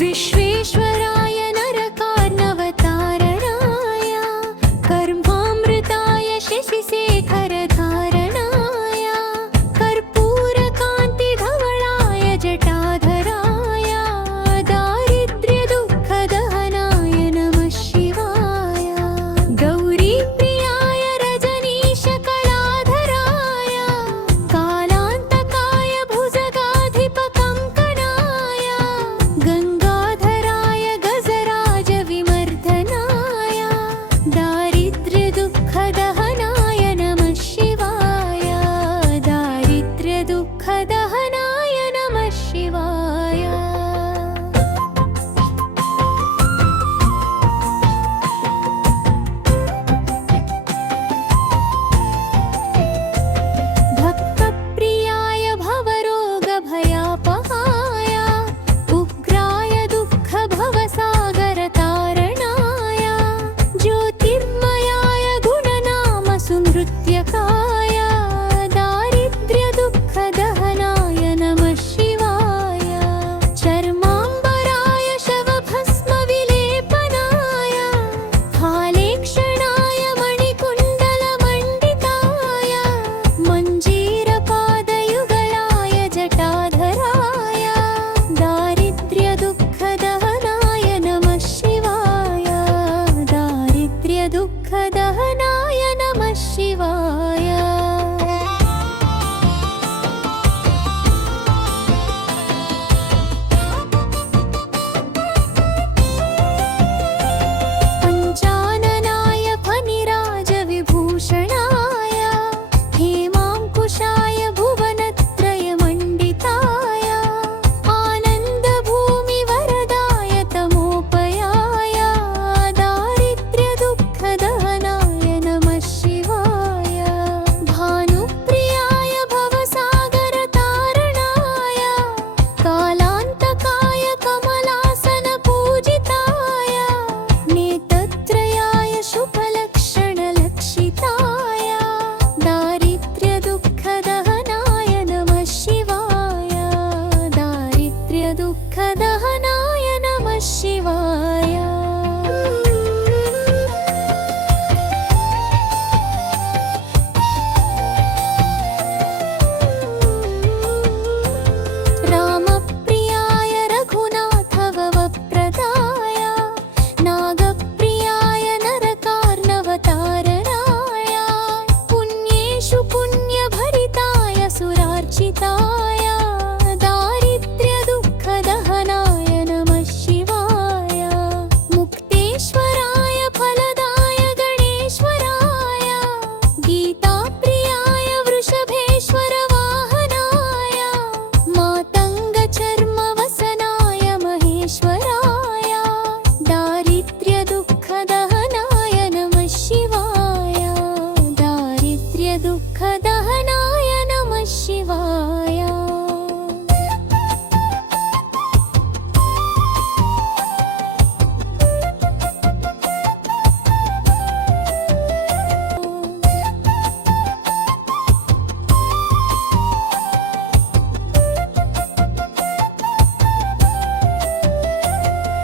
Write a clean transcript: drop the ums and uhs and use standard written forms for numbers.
विश्वेश्वराय नरकार्णवतारणाय कर्मामृताय शशिशेखरधारणाय कर्पूरकान्तिधवलाय जटाधराय दारिद्र्यदुःखदहनाय नमः शिवाय गौरीप्रियाय रजनीशकलाधराय कालान्तकाय भुजगाधिपकङ्कणाय गङ्गाधराय गजराजविमर्दनाय दारिद्र्यदुःखदहनाय नमः शिवाय दारिद्र्यदुःखदहनाय नमः शिवाय भक्तप्रियाय भवरोगभयापहाय उग्राय दुःखभवसागरतारणाय ज्योतिर्मयाय गुणनामसुनृत्यकाय दारिद्र्यदुःखदहनाय नमः शिवाय चर्माम्बराय शवभस्मविलेपनाय हालेक्षणाय मणिकुण्डलमण्डिताय मञ्जीरपादयुगलाय जटाधराय दारिद्र्यदुःखदहनाय नमः शिवाय दारिद्र्यदुःखदहनाय नमः शिवाय पञ्चाननाय फणिराजविभूषणाय हेमाङ्कुशाय भुवनत्रयमण्डिताय आनन्दभूमिवरदाय तमोपयाय दारिद्र्यदुःखदहनाय नमः शिवाय भानुप्रियाय भवसागरतारणाय कालान्तकाय कमलासनपूजिताय नेत्रत्रयाय शुभलक्षणलक्षिताय दारिद्र्यदुःखदहनाय नमः शिवाय दारिद्र्यदुःखदहनाय नमः शिवाय रामप्रियाय रघुनाथववप्रदाय नागप्रियाय नरकार्णवतारणाय पुण्येषु पुण्यभरिताय सुरार्चिताय